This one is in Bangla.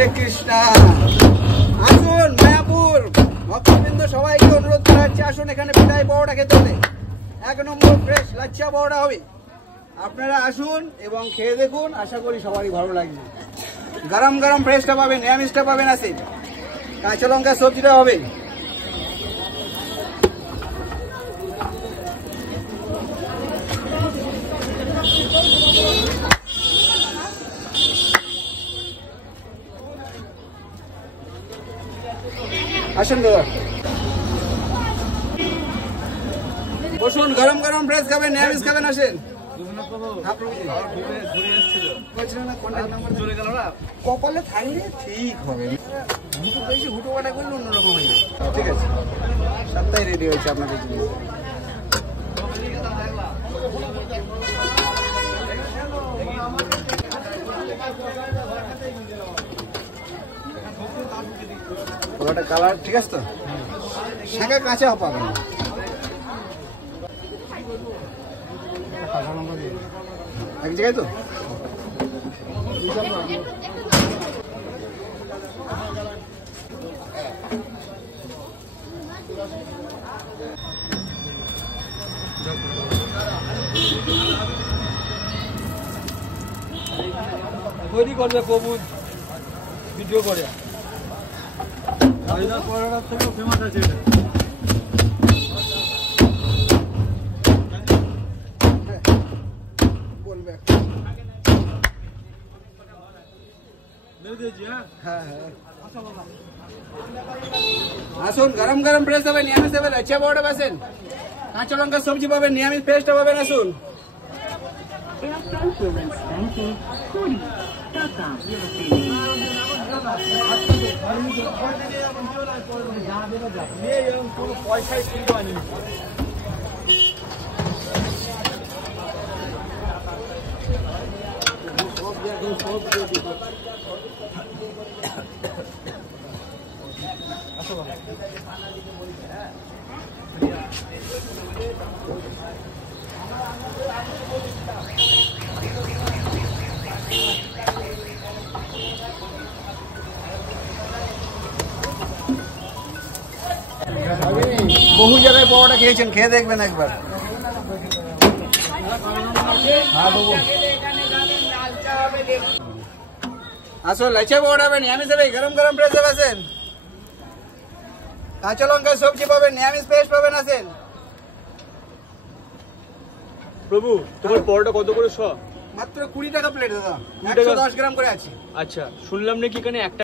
হরে কৃষ্ণা। আসুন মায়াপুর ভক্তবৃন্দ, সবাইকে অনুরোধ করা হচ্ছে, আসুন এখানে পিঠাই পরোটা খেতে হবে। 1 নম্বর ফ্রেশ লাচ্ছা পরোটা হবে। আপনারা আসুন এবং খেয়ে দেখুন, আশা করি সবারই ভালো লাগবে। গরম গরম ফ্রেশটা পাবেন, নিরামিষটা পাবেন, আছে কাঁচা লঙ্কা সবজিটা হবে। আসুন দাদা, বসুন, গরম গরম ফ্রেশ খাবেন, নিরামিষ খাবেন, আসেন। কপালে থাকলে ঠিক হবে, হুটু বেশি হুটো কাটা করলে অন্যরকম হয়ে যাবে। ঠিক আছে, সপ্তাহে রেডি হয়েছে আপনাদের জন্য। পুরোটা কালার ঠিক আছে তো, শাঁখা কাঁচা পাবেন না। এক জায়গায় তো তৈরি করবে প্রভু ভিডিও করে থেকেও ফেমাস আছে। আসুন, গরম গরম ফ্রেশ হবে, নিরামিষ হবে, লাচ্ছা পরোটা পাবেন, কাঁচা লঙ্কা সবজি পাবেন, নিরামিষ ফ্রেশটা পাবেন। আসুন। পয়সায় কিনতে পারিনি। বহু জায়গায় পরোটা খেয়েছেন, খেয়ে দেখবেন একবার। আসুন, লাচ্ছা পরোটা পাবেন, নিরামিষ হবে, গরম গরম ফ্রেশ হবে, আসেন। কাঁচা লঙ্কা সবজি পাবেন, নিরামিষ ফ্রেশ পাবেন, আসেন। প্রভু তোমার পরোটা কত করে শ? মাত্র 20 টাকা প্লেট দাদা, 110 গ্রাম করে আছে। আচ্ছা, শুনলাম নাকি এখানে একটা